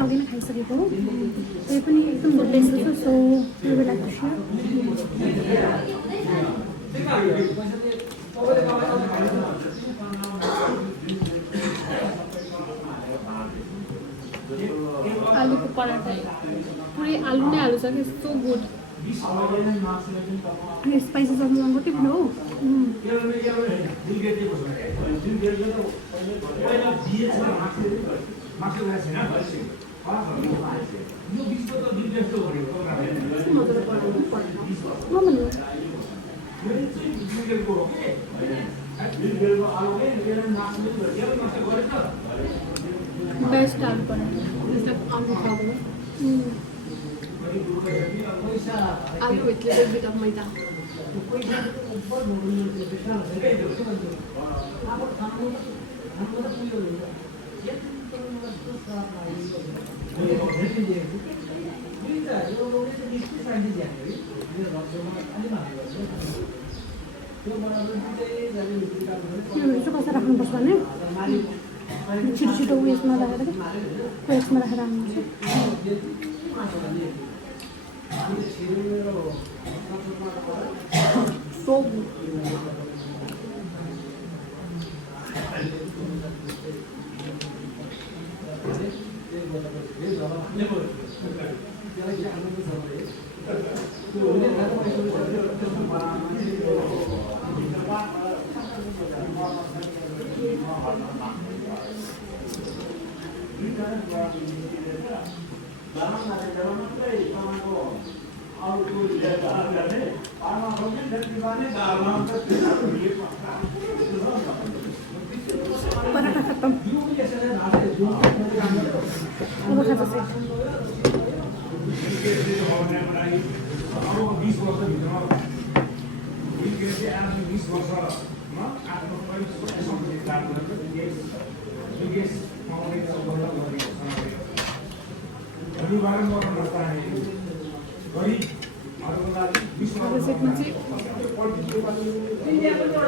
चाहिँ अघि नै खाइसकेको हो त्यही पनि एकदम टेस्टी छ सो यो बेला खुसी आलुको पराठा पुरै आलु नै आलु छ कि सो गुड स्पाइसेस अफ महँगो पनि हो बेस्ट आलु paratha Algo with little bit of maida. यसो कसरी राख्नुपर्छ भने छिटो छिटो उयसमा राखेर प्लेट्समा राखेर राख्नुपर्छ So पराठा खत्म अब खाजा सेट सेटमा चाहिँ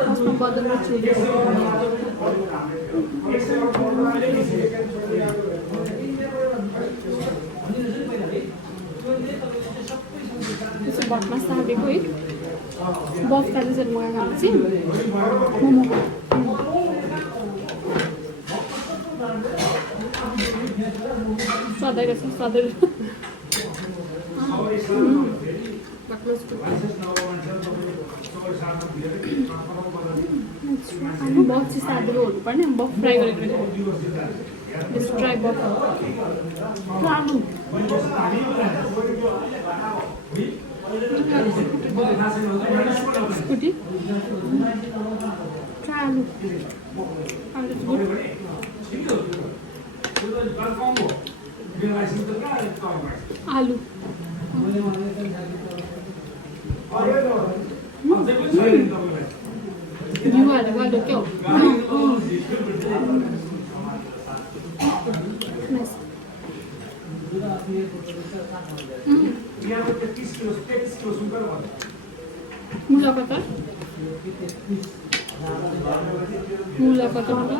Husband bother with children. त्यसो भटमा साबेको है बफ काटेर मगाएको चाहिँ मोमो स्वादै रहेछ स्वादै बफ चाहिँ साधुहरू हुनुपर्ने बफ फ्राई गरेको रहेछ ट्राई बफ आलु स्कुटी ट्राई आलु आलु गुड आलु You are the one to go. Nice. Mula kata? Mula kata mana?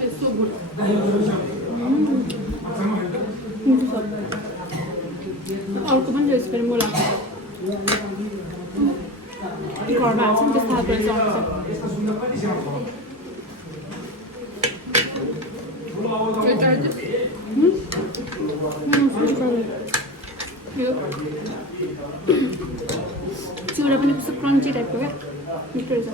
It's so good. अर्को पनि रहेछ फेरि मुला घरमा हाल्छ नि त्यस्तो हात रहेछ चिउरा पनि कस्तो क्रन्ची टाइपको क्या मिठो रहेछ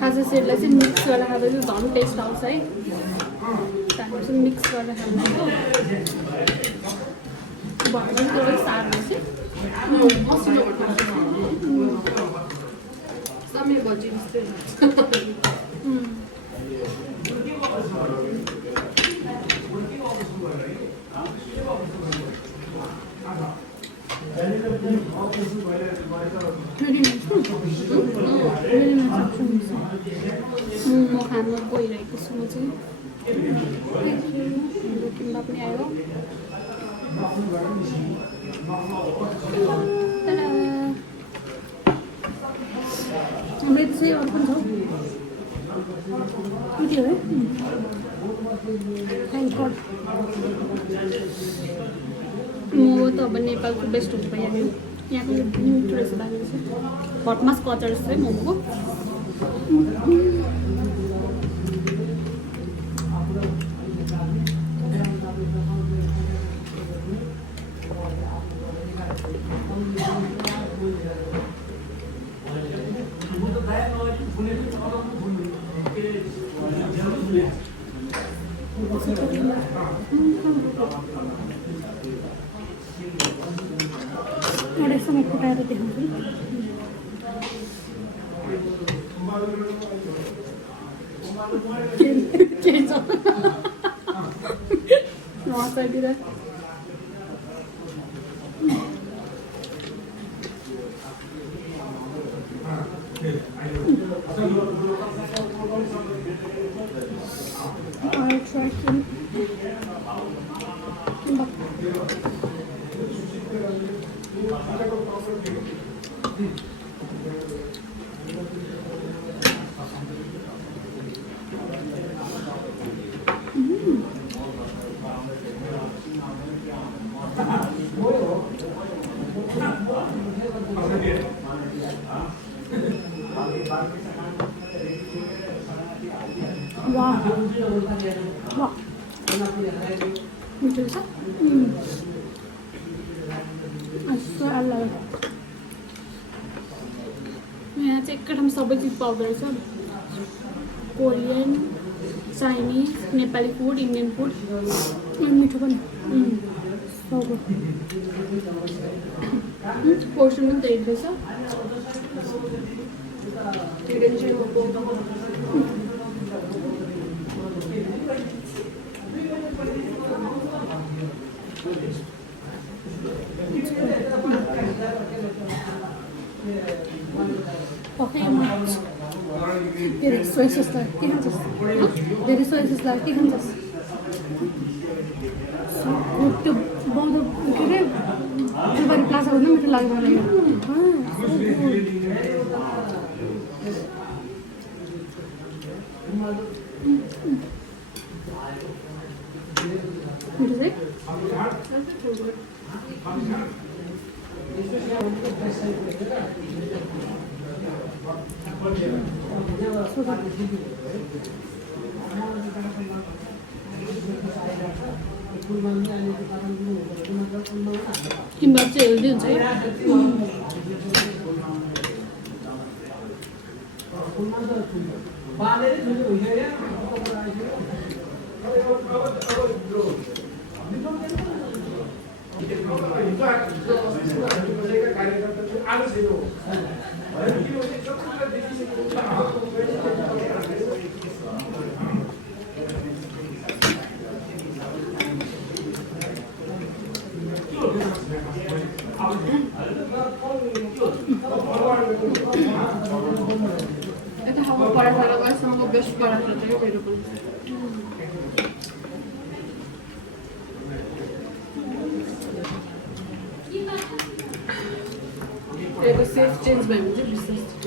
खाजा सेटलाई चाहिँ मिक्स गरेर खाँदा चाहिँ झन् टेस्ट आउँछ है त्यहाँबाट चाहिँ मिक्स गरेर खाँदा भर्खर त्यो सार्ने चाहिँ समय बजी जस्तै मोमो खान गइरहेको छु म चाहिँ किम्बा पनि आयो हाम्रो चाहिँ अरू पनि छ त्यो है थ्याङ्क गड मोमो त अब नेपालको बेस्ट हुन्छ यहाँको न्यू रहेछ बाहिर चाहिँ भटमासको अचार जस्तो है मोमोको अहिलेसम्म फुटाएर देखाउँछु हँसाइदिएर वाह वाह मिठो छ यहाँ चाहिँ एक ठाउँ सबै चिज पाउँदो रहेछ Korean Chinese Nepali food Indian food मिठो पनि पोर्सन पनि धेरै रहेछ धेरै सोया ससलाई के खान्छस् धेरै सोया ससलाई के खान्छस् त्यो बौद्ध के अरे फुलबारी प्लाजा भन्दा मिठो लाग्यो मलाई मिठो चाहिँ किम्बा चाहिँ हेल्दी हुन्छ है यता खालको पराठा र अहिलेसम्मको बेस्ट पराठा चाहिँ मेरो पनि त्यहाँको सेफ चेन्ज भयो भने चाहिँ विशेष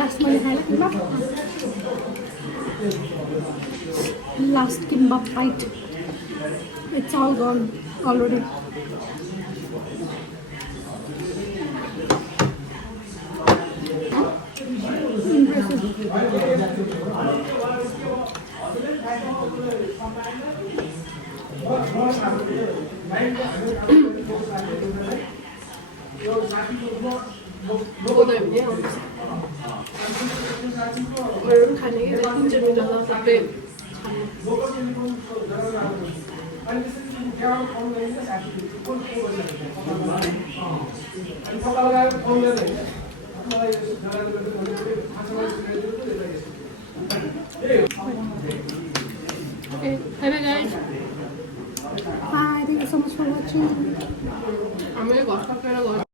Last मैले खाएँ kimbap. Last kimbap bite. It's all gone already. 오늘 그냥 얼른 가는 게 힘들잖아. 그때 Okay, bye bye guys. Bye. Thank you so much for watching. 아무래도 아까 빼라고